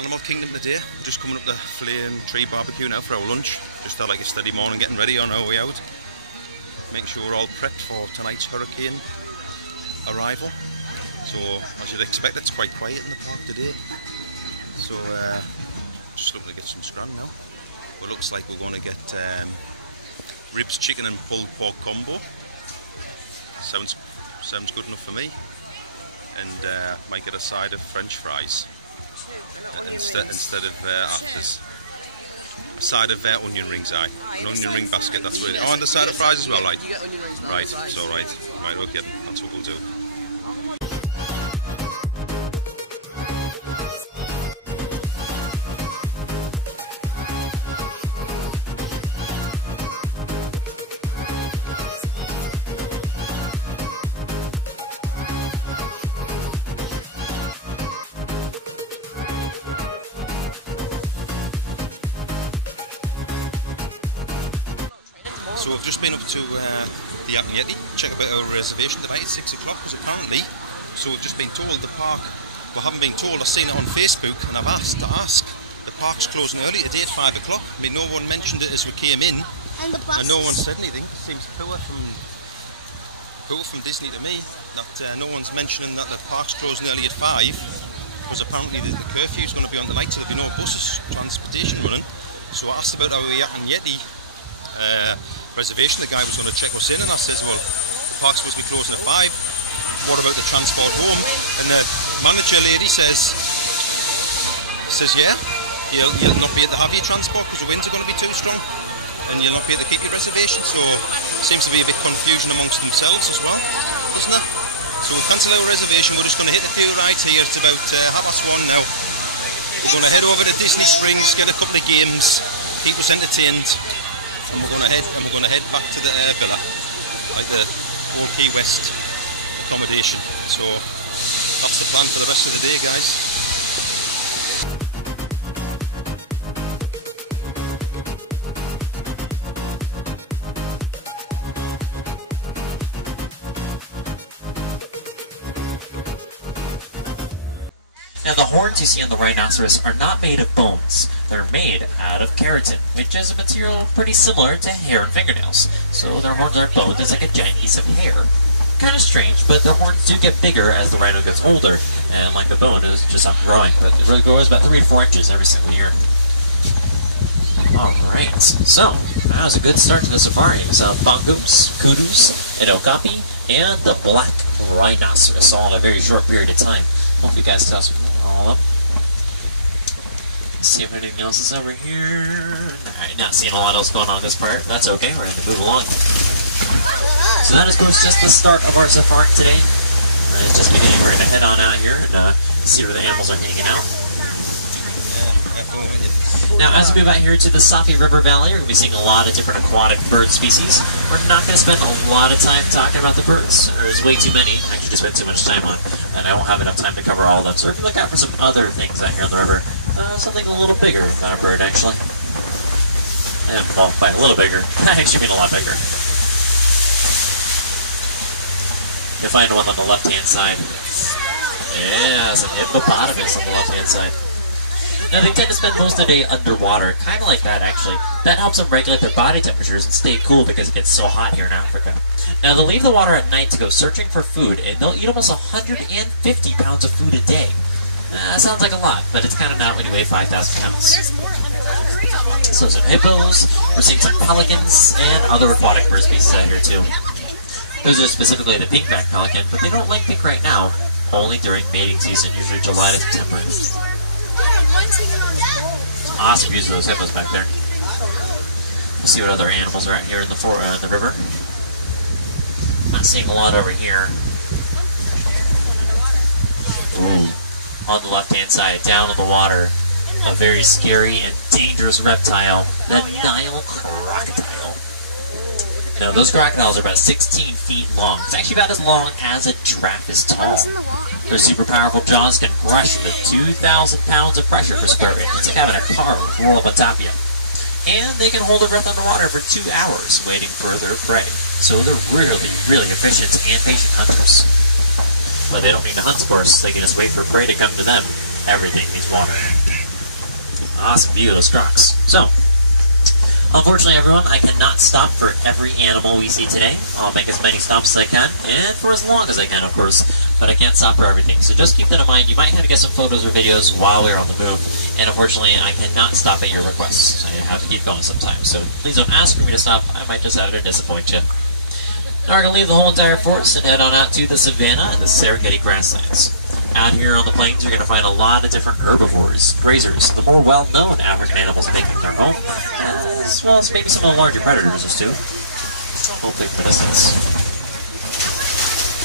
Animal Kingdom today. We're just coming up the Flame Tree Barbecue now for our lunch. Just had like a steady morning getting ready on our way out. Making sure we're all prepped for tonight's hurricane arrival. So as you'd expect, it's quite quiet in the park today. So just looking to get some scran now. It looks like we're going to get ribs, chicken and pulled pork combo. Sounds good enough for me. And might get a side of French fries instead of afters. A side of onion rings, an onion ring basket. That's what it is. Oh, and the side of fries as well, right? You get onion rings now. Right, it's all right. Right, okay, that's what we'll do. So we've just been up to the Yak and Yeti, check about our reservation tonight at 6 o'clock, because apparently, so we've just been told the park, we haven't been told, I've seen it on Facebook, and I've asked, the park's closing early today at 5 o'clock. I mean, no one mentioned it as we came in, and no one said anything. Seems poor from Disney to me, that no one's mentioning that the park's closing early at 5, because apparently the curfew's going to be on tonight, so there'll be no buses, transportation running. So I asked about our Yak and Yeti reservation. The guy was going to check us in, and I says, well, the park's supposed to be closing at 5. What about the transport home? And the manager lady says yeah, you'll not be able to have your transport because the winds are going to be too strong, and you'll not be able to keep your reservation. So seems to be a bit confusion amongst themselves as well, isn't there? So we'll cancel our reservation. We're just going to hit the queue right here. It's about 1:30 now. We're going to head over to Disney Springs, get a couple of games, keep us entertained. And we're going to head back to the villa, like the old Key West accommodation. So that's the plan for the rest of the day, guys. Now the horns you see on the rhinoceros are not made of bones. They're made out of keratin, which is a material pretty similar to hair and fingernails. So their horns aren't bones, it's like a giant piece of hair. Kind of strange, but their horns do get bigger as the rhino gets older, and like the bone, it's just not growing, but it really grows about 3 to 4 inches every single year. Alright, so that was a good start to the safari. We saw bongos, kudus, an okapi, and the black rhinoceros, all in a very short period of time. Hope you guys tell us all up. Let's see if anything else is over here. Alright, not seeing a lot else going on in this part. That's okay, we're going to move along. So that is, of course, just the start of our safari today. It's just beginning. We're going to head on out here and see where the animals are hanging out. Now, as we move out here to the Safi River Valley, we're going to be seeing a lot of different aquatic bird species. We're not going to spend a lot of time talking about the birds. There's way too many. I actually just spend too much time on, and I won't have enough time to cover all of them. So we're going to look out for some other things out here on the river. Something a little bigger than a bird, actually. Well, by a little bigger, I actually mean a lot bigger. You'll find one on the left-hand side. Yeah, it's a hippopotamus on the left-hand side. Now, they tend to spend most of the day underwater, kind of like that, actually. That helps them regulate their body temperatures and stay cool because it gets so hot here in Africa. Now, they'll leave the water at night to go searching for food, and they'll eat almost 150 pounds of food a day. Sounds like a lot, but it's kind of not when you weigh 5,000 pounds. So some hippos, we're seeing some pelicans, and other aquatic bird species out here, too. Those are specifically the pink-backed pelican, but they don't like pink right now, only during mating season, usually July to September. Awesome views of those hippos back there. Let's see what other animals are out here in the river. Not seeing a lot over here. Ooh. On the left-hand side, down in the water, a very scary and dangerous reptile, the Nile crocodile. Now, those crocodiles are about 16 feet long. It's actually about as long as a giraffe is tall. Their super powerful jaws can crush the 2,000 pounds of pressure per square inch. It's like having a car roll up on top of you. And they can hold their breath underwater for 2 hours, waiting for their prey. So they're really, really efficient and patient hunters. But they don't need to hunt, of course. They can just wait for prey to come to them. Everything needs water. Awesome view of those trucks. So, unfortunately, everyone, I cannot stop for every animal we see today. I'll make as many stops as I can, and for as long as I can, of course, but I can't stop for everything. So just keep that in mind. You might have to get some photos or videos while we're on the move, and unfortunately, I cannot stop at your requests. I have to keep going sometimes, so please don't ask for me to stop. I might just have to disappoint you. Now we're going to leave the whole entire forest and head on out to the savanna and the Serengeti grasslands. Out here on the plains, you're going to find a lot of different herbivores, grazers, the more well-known African animals making their home, as well as maybe some of the larger predators too. Hopefully from a distance.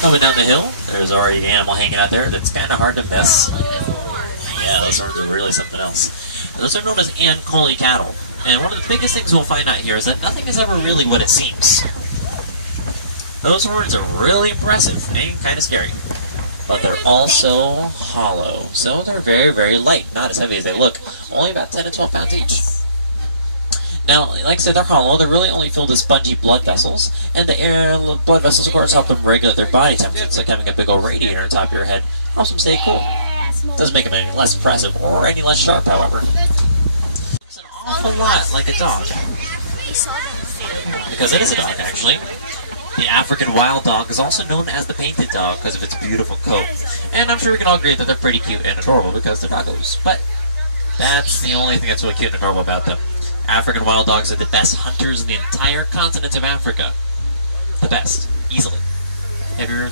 Coming down the hill, there's already an animal hanging out there that's kind of hard to miss. Yeah, those horns are really something else. Those are known as Ankole cattle, and one of the biggest things we'll find out here is that nothing is ever really what it seems. Those horns are really impressive and kind of scary. But they're also hollow, so they're very, very light, not as heavy as they look, only about 10 to 12 pounds each. Now, like I said, they're hollow, they're really only filled with spongy blood vessels, and the blood vessels, of course, help them regulate their body temperature. It's like having a big old radiator on top of your head, helps them stay cool. Doesn't make them any less impressive, or any less sharp, however. It's an awful lot like a dog. Because it is a dog, actually. The African wild dog is also known as the painted dog because of its beautiful coat. And I'm sure we can all agree that they're pretty cute and adorable because they're doggos. But that's the only thing that's really cute and adorable about them. African wild dogs are the best hunters in the entire continent of Africa. The best. Easily. Have you ever...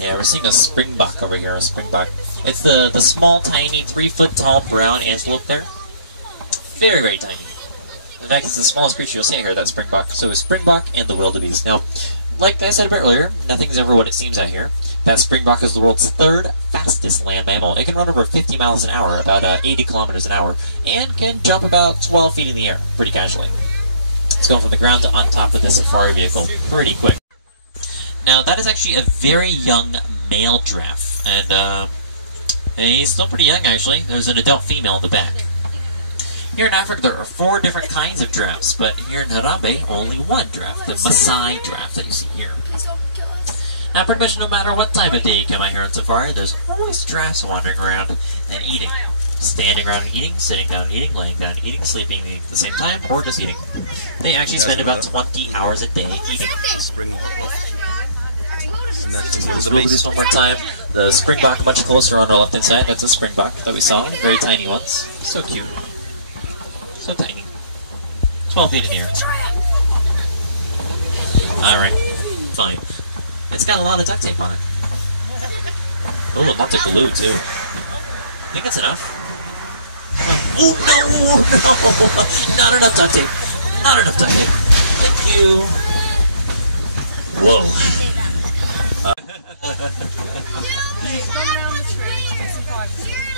Yeah, we're seeing a springbok over here, a springbok. It's the small, tiny, 3-foot-tall brown antelope there. Very, very tiny. In fact, it's the smallest creature you'll see here, that springbok. So it's springbok and the wildebeest. Now, like I said a bit earlier, nothing's ever what it seems out here. That springbok is the world's 3rd fastest land mammal. It can run over 50 miles an hour, about 80 kilometers an hour, and can jump about 12 feet in the air, pretty casually. It's going from the ground to on top of the safari vehicle, pretty quick. Now, that is actually a very young male giraffe, and he's still pretty young, actually. There's an adult female in the back. Here in Africa, there are 4 different kinds of giraffes, but here in Harambe, only one giraffe, the Maasai giraffe that you see here. Now, pretty much no matter what time of day you come out here on safari, there's always giraffes wandering around and eating. Standing around and eating, sitting down and eating, laying down and eating, sleeping and eating at the same time, or just eating. They actually spend about 20 hours a day eating. Let's move this one more time. The springbok much closer on our left-hand side. That's a springbok that we saw. Very tiny ones. So cute. So tiny. 12 feet in the air. Alright. Fine. It's got a lot of duct tape on it. Oh, lots of glue, too. I think that's enough. Oh, no! Not enough duct tape. Not enough duct tape. Thank you. Whoa.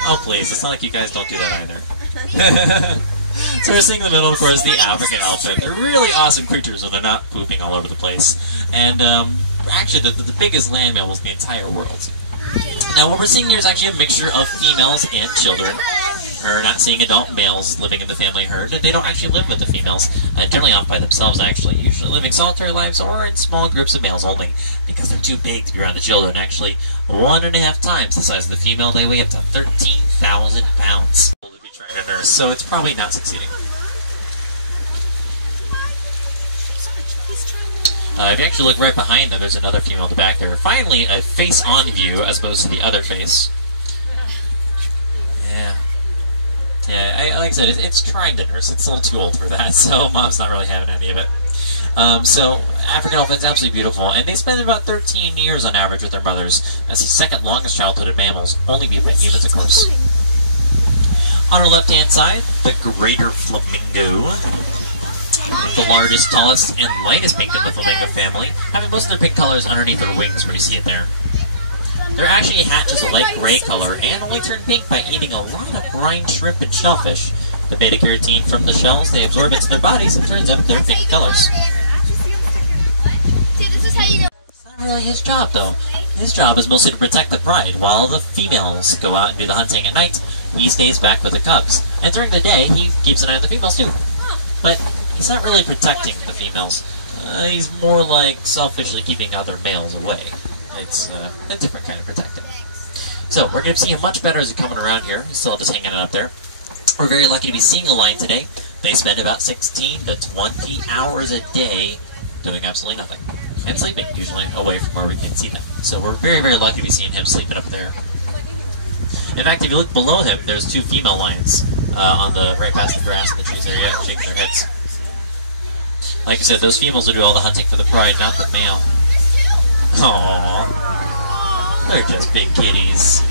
Oh, please. It's not like you guys don't do that either. So we're seeing in the middle, of course, the African elephant. They're really awesome creatures when they're not pooping all over the place. And actually, the biggest land mammals in the entire world. Now, what we're seeing here is actually a mixture of females and children. We're not seeing adult males living in the family herd. They don't actually live with the females, generally off by themselves, actually. Usually living solitary lives or in small groups of males only, because they're too big to be around the children. Actually, 1.5 times the size of the female. They weigh up to 13,000 pounds. So it's probably not succeeding. If you actually look right behind them, there's another female in the back there. Finally, a face-on view as opposed to the other face. Yeah, like I said, it's trying to nurse. It's a little too old for that, so Mom's not really having any of it. So, African elephant's absolutely beautiful, and they spend about 13 years on average with their mothers. That's the second longest childhood of mammals, only beat by humans, of course. On our left-hand side, the greater flamingo. The largest, tallest, and lightest pink in the flamingo family, having most of their pink colors underneath their wings where you see it there. They're actually hatched as a light gray color and only turn pink by eating a lot of brine shrimp and shellfish. The beta-carotene from the shells they absorb into their bodies and turns up their pink colors. It's not really his job, though. His job is mostly to protect the pride, while the females go out and do the hunting at night. He stays back with the cubs, and during the day, he keeps an eye on the females, too. But he's not really protecting the females. He's more like selfishly keeping other males away. It's a different kind of protecting. So we're going to see him much better as he's coming around here. He's still just hanging out up there. We're very lucky to be seeing a lion today. They spend about 16 to 20 hours a day doing absolutely nothing. And sleeping, usually away from where we can see them. So we're very, very lucky to be seeing him sleeping up there. In fact, if you look below him, there's 2 female lions on the right past the grass and the trees there, yeah, shaking their heads. Like I said, those females will do all the hunting for the pride, not the male. Aww. They're just big kitties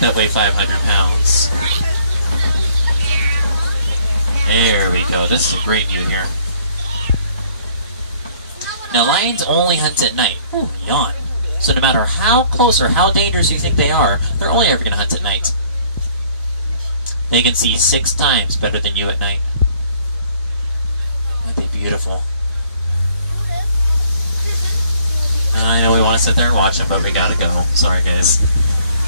that weigh 500 pounds. There we go. This is a great view here. Now, lions only hunt at night. Ooh, yawn. So no matter how close or how dangerous you think they are, they're only ever going to hunt at night. They can see 6 times better than you at night. That'd be beautiful. I know we want to sit there and watch them, but we gotta go. Sorry, guys.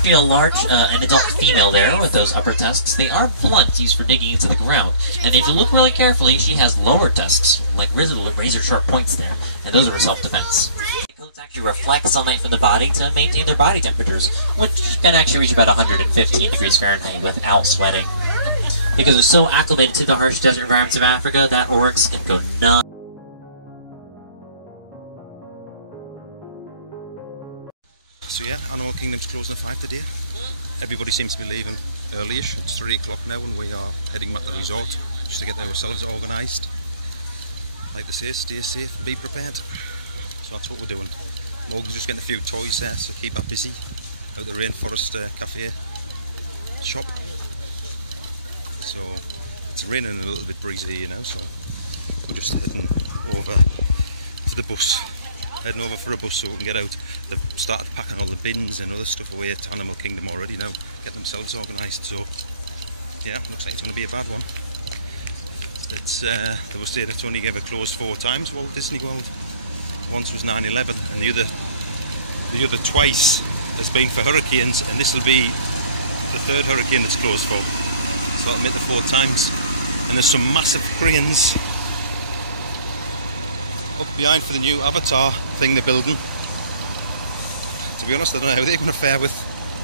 See a large, an adult female there with those upper tusks. They are blunt, used for digging into the ground. And if you look really carefully, she has lower tusks, like razor sharp points there. And those are for self-defense. Coats actually reflect sunlight from the body to maintain their body temperatures, which can actually reach about 115 degrees Fahrenheit without sweating. Because they're so acclimated to the harsh desert environments of Africa, that orcs can go nuts. So yeah, Animal Kingdom's closing at 5 today. Everybody seems to be leaving early-ish. It's 3 o'clock now and we are heading back to the resort just to get ourselves organised. Like they say, stay safe, be prepared. So that's what we're doing. Morgan's just getting a few toys there, so keep her busy out the Rainforest Cafe shop. So it's raining and a little bit breezy, you know, so we're just heading over to the bus. Heading over for a bus so we can get out. They've started packing all the bins and other stuff away at Animal Kingdom already now, get themselves organised. So yeah, looks like it's going to be a bad one. It's they were saying it's only ever closed 4 times, Walt Disney World. Once was 9/11 and the other twice has been for hurricanes, and this will be the 3rd hurricane that's closed for. So that'll make the 4 times. And there's some massive cranes up behind for the new Avatar thing they're building. To be honest, I don't know how they're going to fare with,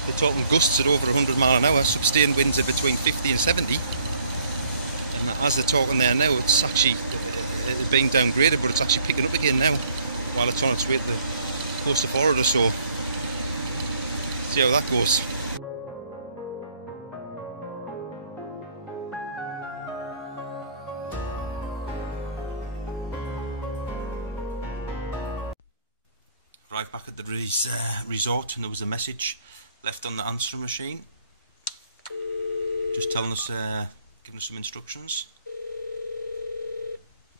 they're talking gusts at over 100 mile an hour, sustained winds are between 50 and 70. And as they're talking there now, it's actually being downgraded, but it's actually picking up again now while it's on its way to the coast of Florida, so see how that goes. Arrived back at the resort and there was a message left on the answering machine just telling us, giving us some instructions.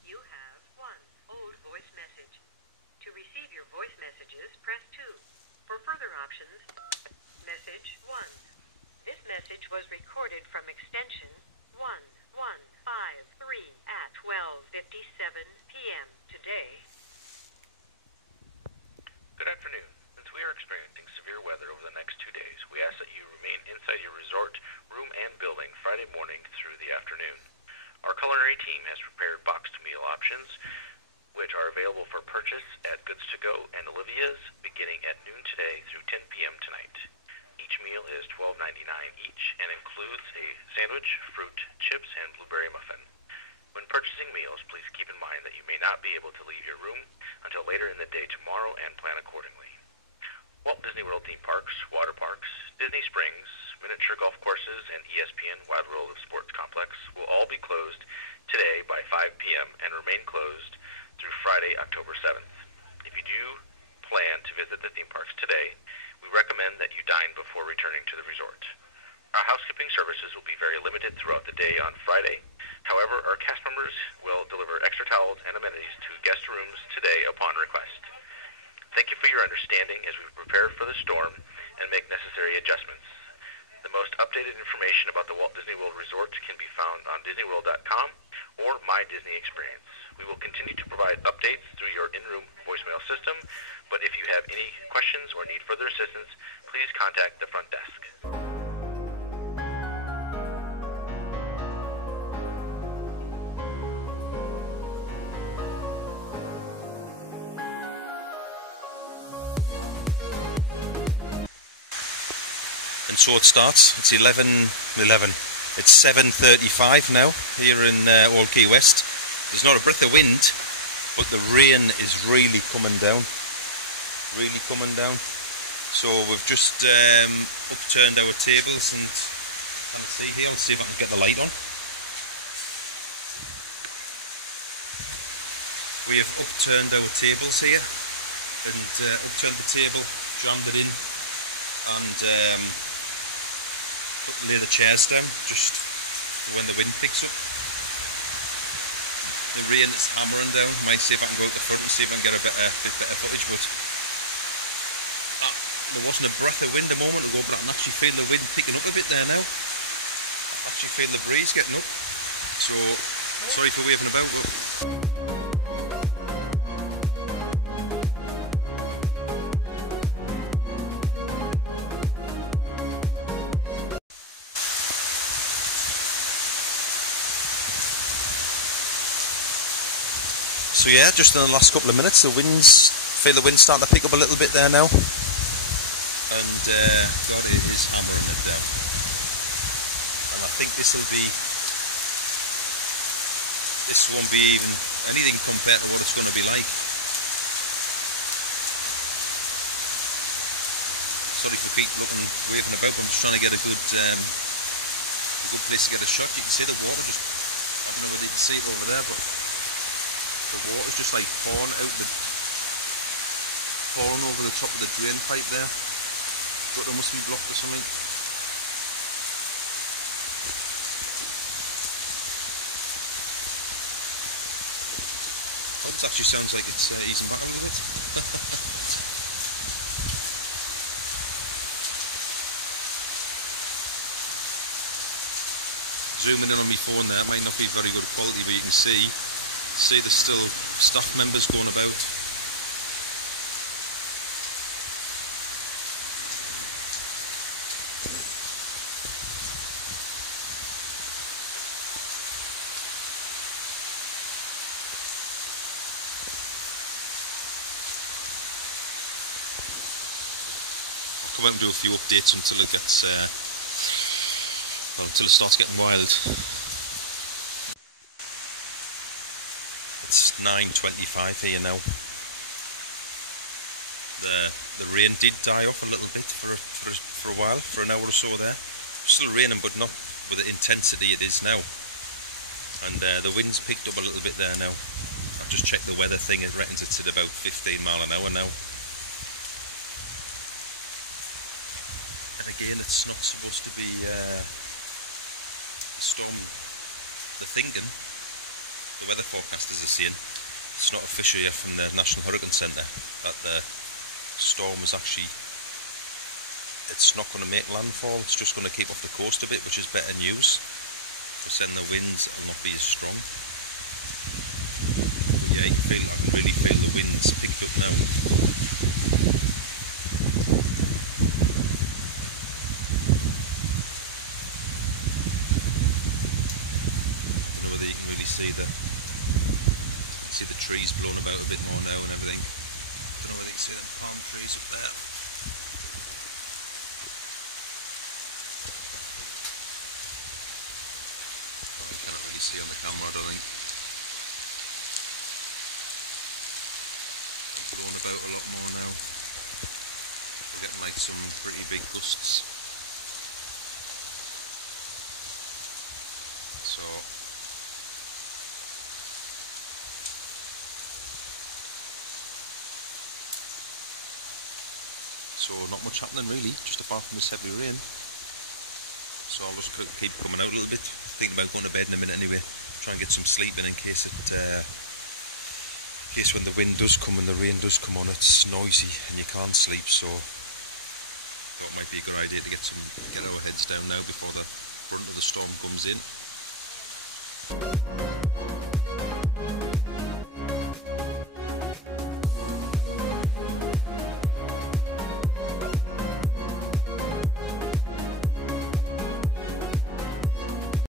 You have 1 old voice message. To receive your voice messages, press 2. For further options, message 1. This message was recorded from extension 1153 at 12:57 p.m. today. Good afternoon. Since we are experiencing severe weather over the next 2 days, we ask that you remain inside your resort, room, and building Friday morning through the afternoon. Our culinary team has prepared boxed meal options, which are available for purchase at Goods To Go and Olivia's beginning at noon today through 10 p.m. tonight. Each meal is $12.99 each and includes a sandwich, fruit, chips, and blueberry muffin. When purchasing meals, please keep in mind that you may not be able to leave your room until later in the day tomorrow and plan accordingly. Walt Disney World theme parks, water parks, Disney Springs, miniature golf courses, and ESPN Wide World of Sports Complex will all be closed today by 5 p.m. and remain closed through Friday, October 7th. If you do plan to visit the theme parks today, we recommend that you dine before returning to the resort. Our housekeeping services will be very limited throughout the day on Friday. However, our cast members will deliver extra towels and amenities to guest rooms today upon request. Thank you for your understanding as we prepare for the storm and make necessary adjustments. The most updated information about the Walt Disney World Resort can be found on DisneyWorld.com or My Disney Experience. We will continue to provide updates through your in-room voicemail system, but if you have any questions or need further assistance, please contact the front desk. And so it starts. It's 11. It's 7:35 now here in Old Key West. There's not a breath of wind, but the rain is really coming down. Really coming down. So we've just upturned our tables, and I'll see here. Let's see if I can get the light on. We have upturned our tables here, and upturned the table, jammed it in, and lay the chairs down just for when the wind picks up. The rain is hammering down. Might see if I can go out the front and see if I can get a bit better footage, but there wasn't a breath of wind a moment ago, but I can actually feel the wind picking up a bit there now. I actually feel the breeze getting up. So, sorry for waving about, but so yeah, just in the last couple of minutes, feel the wind starting to pick up a little bit there now. And God, it is hammering it down. And I think this won't be even anything compared to what it's going to be like. Sorry for people looking, waving about. I'm just trying to get a good place to get a shot. You can see the water just, I don't know whether you can see it over there, but the water's just like pouring over the top of the drain pipe there. But there must be blocked or something. It actually sounds like it's easing back a little bit. Zooming in on my phone there, it might not be very good quality, but you can see there's still staff members going about. I'll come out and do a few updates until it gets until it starts getting wild. It's 9:25 here now. The rain did die off a little bit for a while, for an hour or so there. Still raining, but not with the intensity it is now. And the wind's picked up a little bit there now. I just checked the weather thing, it reckons it's at about 15 mile an hour now. And again, it's not supposed to be a storm. They're thinking, the weather forecasters are saying, it's not official yet from the National Hurricane Centre, that the storm is actually, it's not going to make landfall, it's just going to keep off the coast a bit, which is better news. Because then the winds will not be as strong. Yeah, I can really feel the winds picked up now. See the trees blown about a bit more now and everything. I don't know whether you can see the palm trees up there. You can't really see on the camera, I don't think. They're blown about a lot more now. We're getting like some pretty big gusts. So not much happening really, just apart from this heavy rain. So I'll just keep coming out a little bit. Thinking about going to bed in a minute anyway. Try and get some sleep in case when the wind does come and the rain does come on, it's noisy and you can't sleep. So I thought it might be a good idea to get our heads down now before the brunt of the storm comes in.